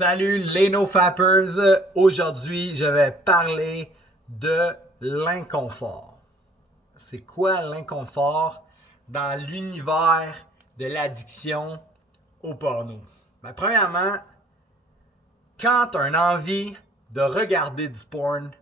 Salut les NoFappers! Aujourd'hui, je vais parler de l'inconfort. C'est quoi l'inconfort dans l'univers de l'addiction au porno? Premièrement, quand tu as une envie de regarder du porn,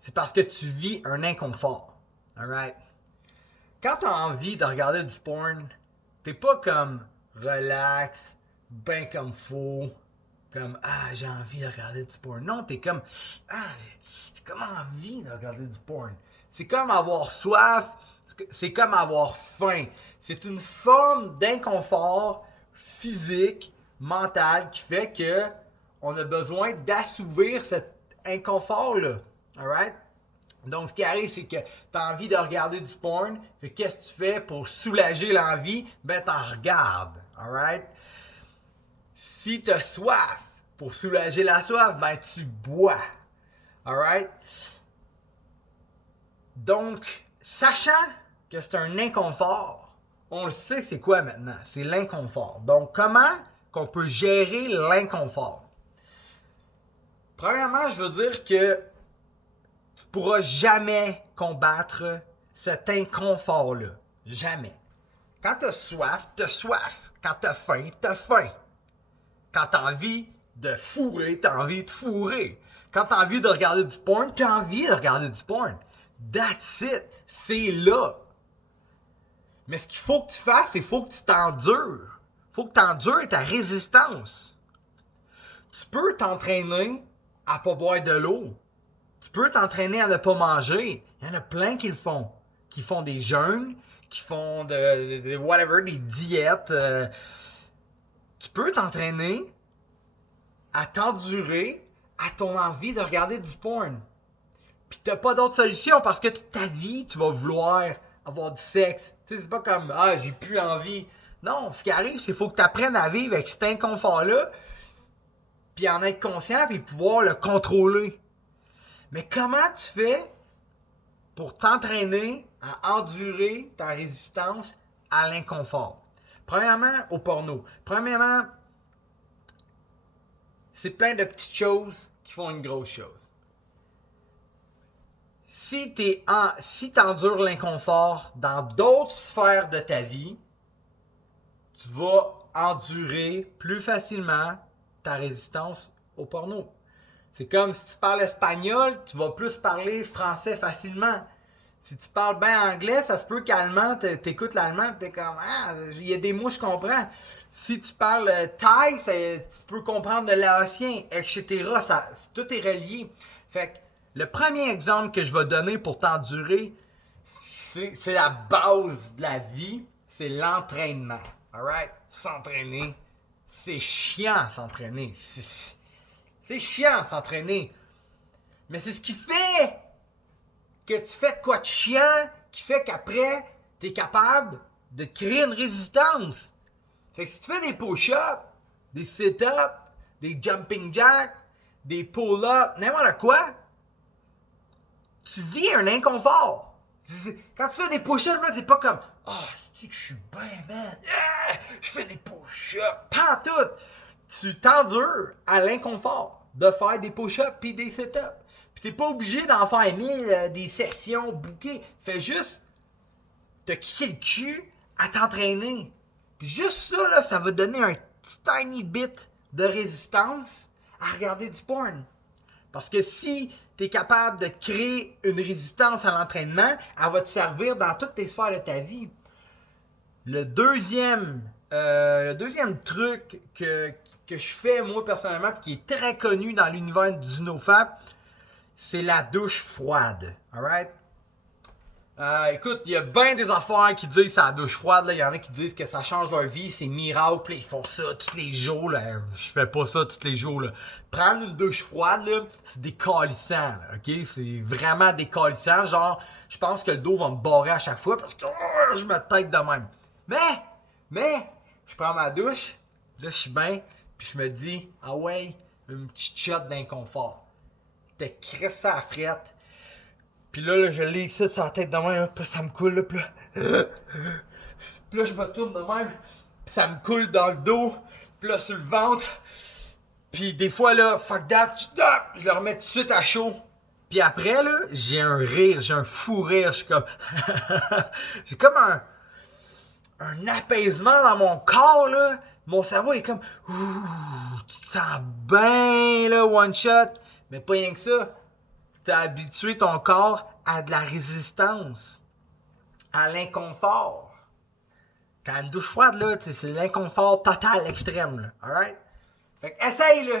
c'est parce que tu vis un inconfort. Alright? Quand tu as envie de regarder du porn, t'es pas comme relax, ben comme faux. Comme, j'ai envie de regarder du porn. Non, t'es comme, j'ai comme envie de regarder du porn. C'est comme avoir soif, c'est comme avoir faim. C'est une forme d'inconfort physique, mental, qui fait que on a besoin d'assouvir cet inconfort-là. Alright? Donc, ce qui arrive, c'est que tu as envie de regarder du porn. Fait qu'est-ce que tu fais pour soulager l'envie? Ben, t'en regardes. Alright? Si tu as soif, pour soulager la soif, ben tu bois. Alright? Donc, sachant que c'est un inconfort, on le sait c'est quoi maintenant? C'est l'inconfort. Donc, comment qu'on peut gérer l'inconfort? Premièrement, je veux dire que tu ne pourras jamais combattre cet inconfort-là. Jamais. Quand tu as soif, tu as soif. Quand tu as faim, tu as faim. Quand tu as envie de fourrer, tu as envie de fourrer. Quand tu as envie de regarder du porn, tu as envie de regarder du porn. That's it. C'est là. Mais ce qu'il faut que tu fasses, c'est qu'il faut que tu t'endures. Il faut que tu endures ta résistance. Tu peux t'entraîner à ne pas boire de l'eau. Tu peux t'entraîner à ne pas manger. Il y en a plein qui le font. Qui font des jeûnes, qui font de whatever, des diètes. Tu peux t'entraîner à t'endurer à ton envie de regarder du porn. Puis t'as pas d'autre solution parce que toute ta vie, tu vas vouloir avoir du sexe. Tu sais, c'est pas comme j'ai plus envie. Non, ce qui arrive, c'est qu'il faut que tu apprennes à vivre avec cet inconfort-là, puis en être conscient, puis pouvoir le contrôler. Mais comment tu fais pour t'entraîner à endurer ta résistance à l'inconfort? Premièrement, au porno. Premièrement, c'est plein de petites choses qui font une grosse chose. Si t'endures l'inconfort dans d'autres sphères de ta vie, tu vas endurer plus facilement ta résistance au porno. C'est comme si tu parles espagnol, tu vas plus parler français facilement. Si tu parles bien anglais, ça se peut qu'allemand, t'écoutes l'allemand et t'es comme il y a des mots que je comprends. Si tu parles thaï, tu peux comprendre le laotien, etc. Tout est relié. Fait que le premier exemple que je vais donner pour t'endurer, c'est la base de la vie, c'est l'entraînement. Alright? S'entraîner, c'est chiant s'entraîner. C'est chiant s'entraîner. Mais c'est ce qui fait que tu fais de quoi de chiant, qui fait qu'après, tu es capable de créer une résistance. Fait que si tu fais des push-ups, des sit-ups, des jumping jacks, des pull-ups, n'importe quoi, tu vis un inconfort. Quand tu fais des push-ups, là, t'es pas comme c'est que je suis bien, man. Je fais des push-ups. Pas tout. Tu t'endures à l'inconfort de faire des push-ups puis des sit-ups. Puis t'es pas obligé d'en faire 1000 des sessions bouquées. Fais juste te kicker le cul à t'entraîner. Puis juste ça, là, ça va donner un petit tiny bit de résistance à regarder du porn. Parce que si tu es capable de créer une résistance à l'entraînement, elle va te servir dans toutes tes sphères de ta vie. Le deuxième truc que je fais moi personnellement, qui est très connu dans l'univers du NoFap, c'est la douche froide. Alright? Écoute, il y a bien des affaires qui disent que c'est la douche froide. Il y en a qui disent que ça change leur vie, c'est miracle. Là, ils font ça tous les jours. Là. Je fais pas ça tous les jours. Là. Prendre une douche froide, là, c'est décalissant. Là, okay? C'est vraiment décalissant. Genre, je pense que le dos va me barrer à chaque fois parce que je me tête de même. Mais, je prends ma douche, là, je suis bien, puis je me dis, une petite shot d'inconfort. T'es crissé à la frette. Puis là, je l'ai ici sur la tête de même, puis ça me coule, là, puis là, je me tourne de même, puis ça me coule dans le dos, puis là, sur le ventre, Puis des fois, là, fuck that, je le remets tout de suite à chaud. Puis après, là, j'ai un rire, j'ai un fou rire. Je suis comme... j'ai comme un apaisement dans mon corps, là. Mon cerveau est comme... Ouh, tu te sens bien, là, one shot. Mais pas rien que ça. T'as habitué ton corps à de la résistance, à l'inconfort. Quand une douche froide, là, c'est l'inconfort total, extrême, là. Alright? Fait que essaye, là.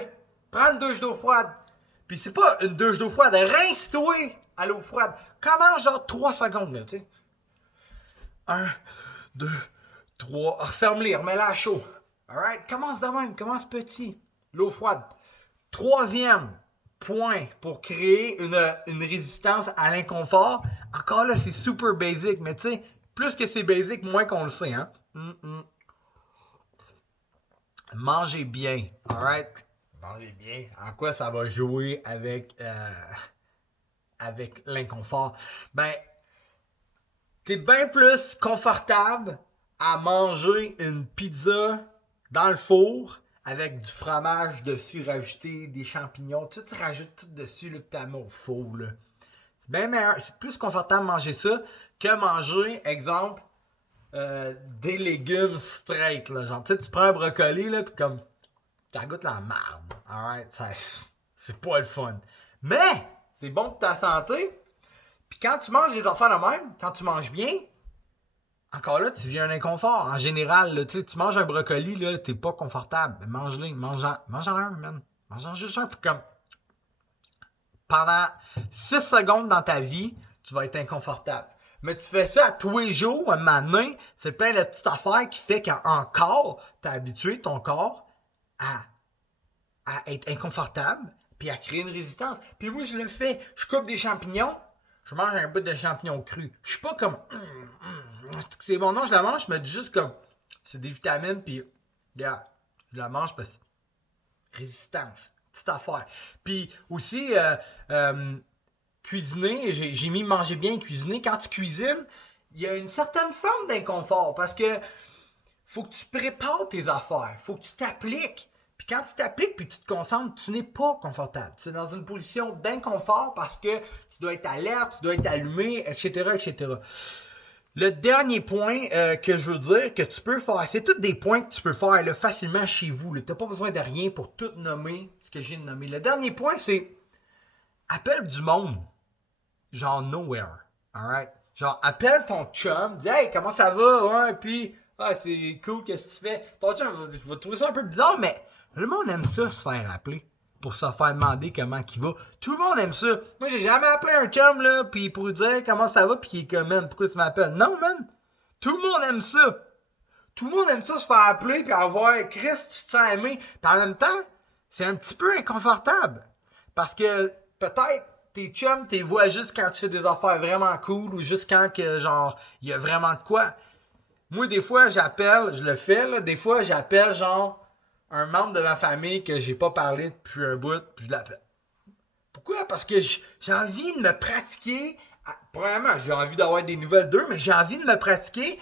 Prends une douche d'eau froide. Puis c'est pas une douche d'eau froide, rince-toi à l'eau froide. Commence genre 3 secondes, là, tu sais. 1, 2, 3. Referme-les, remets-la à chaud. Alright? Commence de même, commence petit. L'eau froide. Troisième point pour créer une résistance à l'inconfort. Encore là, c'est super basic, mais tu sais, plus que c'est basic, moins qu'on le sait, hein. Mangez bien, alright? Mangez bien. En quoi ça va jouer avec l'inconfort? Ben, t'es bien plus confortable à manger une pizza dans le four avec du fromage dessus, rajouter des champignons. Tu rajoutes tout dessus, là, que t'as mis au four, là. C'est bien meilleur. C'est plus confortable de manger ça que manger, exemple, des légumes straight, là. Genre, tu sais, tu prends un brocoli, là, pis comme, ça goûte la merde. Alright? C'est pas le fun. Mais, c'est bon pour ta santé. Puis quand tu manges des affaires de même, quand tu manges bien, encore là, tu vis un inconfort. En général, là, tu manges un brocoli, là, t'es pas confortable. Mais mange-le, mange-en un, man. Mange-en juste un, puis comme, pendant 6 secondes dans ta vie, tu vas être inconfortable. Mais tu fais ça à tous les jours, un matin, c'est plein de petites affaires qui fait qu'encore, t'as habitué ton corps à être inconfortable, puis à créer une résistance. Puis moi, je le fais. Je coupe des champignons, je mange un bout de champignons crus. Je suis pas comme... c'est bon, non, je la mange, je me dis juste comme... C'est des vitamines, puis... Yeah, je la mange parce que... Résistance. Petite affaire. Puis aussi, cuisiner, j'ai mis manger bien et cuisiner. Quand tu cuisines, il y a une certaine forme d'inconfort parce que faut que tu prépares tes affaires. Faut que tu t'appliques. Puis quand tu t'appliques puis tu te concentres, tu n'es pas confortable. Tu es dans une position d'inconfort parce que tu dois être alerte, tu dois être allumé, etc., etc. Le dernier point que je veux dire que tu peux faire, c'est tous des points que tu peux faire là, facilement chez vous. Tu n'as pas besoin de rien pour tout nommer ce que j'ai nommé. Le dernier point, c'est appelle du monde. Genre nowhere. Alright? Genre appelle ton chum, dis hey, comment ça va? Ouais, puis c'est cool, qu'est-ce que tu fais? Ton chum va trouver ça un peu bizarre, mais le monde aime ça se faire appeler pour se faire demander comment il va. Tout le monde aime ça. Moi, j'ai jamais appelé un chum, là, pis pour lui dire comment ça va, pis qu'il est comme, man, pourquoi tu m'appelles? Non, man! Tout le monde aime ça! Tout le monde aime ça se faire appeler, pis avoir Chris, tu te sens aimé. Pis en même temps, c'est un petit peu inconfortable. Parce que, peut-être, tes chums, t'es vois juste quand tu fais des affaires vraiment cool, ou juste quand, que, genre, il y a vraiment de quoi. Moi, des fois, j'appelle, je le fais, là, des fois, j'appelle, genre, un membre de ma famille que j'ai pas parlé depuis un bout, puis je l'appelle. Pourquoi? Parce que j'ai envie de me pratiquer. Premièrement, j'ai envie d'avoir des nouvelles d'eux, mais j'ai envie de me pratiquer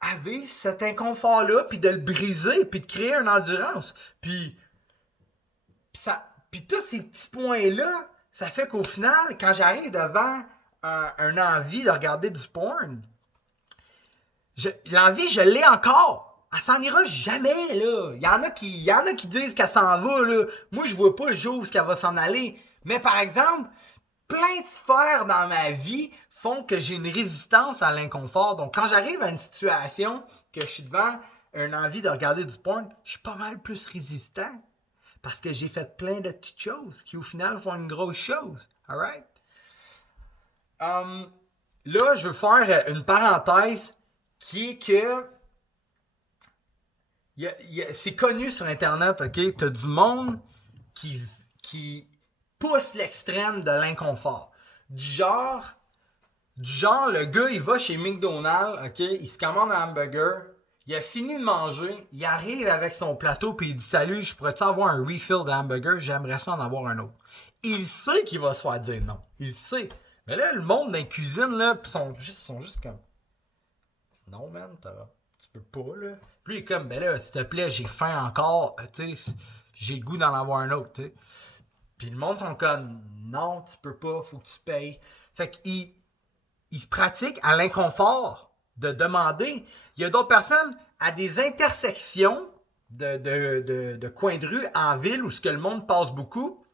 à vivre cet inconfort-là, puis de le briser, puis de créer une endurance. Puis tous ces petits points-là, ça fait qu'au final, quand j'arrive devant un envie de regarder du porn, l'envie, je l'ai encore. Elle s'en ira jamais, là. Il y en a qui disent qu'elle s'en va, là. Moi, je vois pas le jour où elle va s'en aller. Mais par exemple, plein de sphères dans ma vie font que j'ai une résistance à l'inconfort. Donc, quand j'arrive à une situation que je suis devant une envie de regarder du porn, je suis pas mal plus résistant. Parce que j'ai fait plein de petites choses qui, au final, font une grosse chose. Alright? Là, je veux faire une parenthèse qui est que c'est connu sur Internet, ok? T'as du monde qui pousse l'extrême de l'inconfort. Du genre, le gars, il va chez McDonald's, ok? Il se commande un hamburger, il a fini de manger, il arrive avec son plateau, puis il dit « Salut, je pourrais-tu avoir un refill de hamburger? J'aimerais ça en avoir un autre. » Il sait qu'il va se faire dire non. Il sait. Mais là, le monde dans la cuisine, là, ils sont juste comme « Non, man, tu peux pas, là. » Puis il est comme, ben là, s'il te plaît, j'ai faim encore. Tu sais, j'ai le goût d'en avoir un autre, tu sais. Puis le monde sont comme, non, tu peux pas, faut que tu payes. Fait qu'ils se pratiquent à l'inconfort de demander. Il y a d'autres personnes à des intersections de coins de rue en ville où ce que le monde passe beaucoup,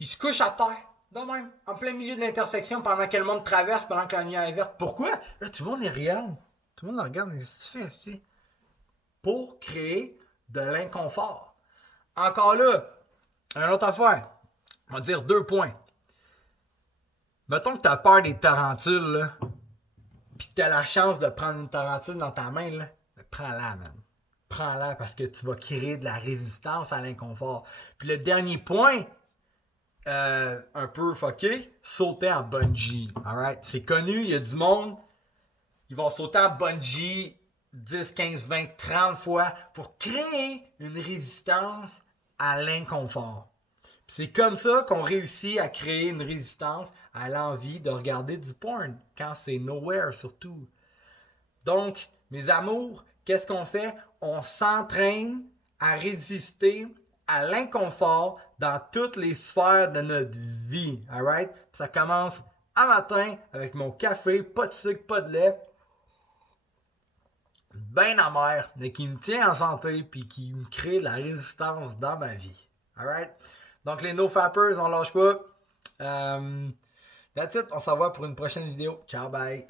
ils se couchent à terre. De même, en plein milieu de l'intersection pendant que le monde traverse, pendant que la lumière est verte. Pourquoi? Là, tout le monde les regarde. Tout le monde les regarde. Qu'est-ce que tu fais ici? Pour créer de l'inconfort. Encore là, une autre affaire. On va dire 2 points. Mettons que tu as peur des tarentules, là, pis que tu as la chance de prendre une tarentule dans ta main, là, prends-la, man. Prends-la parce que tu vas créer de la résistance à l'inconfort. Puis le dernier point, un peu fucké, sauter en bungee. Alright? C'est connu, il y a du monde, ils vont sauter en bungee 10, 15, 20, 30 fois pour créer une résistance à l'inconfort. C'est comme ça qu'on réussit à créer une résistance à l'envie de regarder du porn, quand c'est nowhere surtout. Donc, mes amours, qu'est-ce qu'on fait? On s'entraîne à résister à l'inconfort dans toutes les sphères de notre vie. Alright? Ça commence un matin avec mon café, pas de sucre, pas de lait, bien amer, mais qui me tient en santé puis qui me crée de la résistance dans ma vie. Alright? Donc les no-fappers, on lâche pas. That's it, on se revoit pour une prochaine vidéo. Ciao, bye!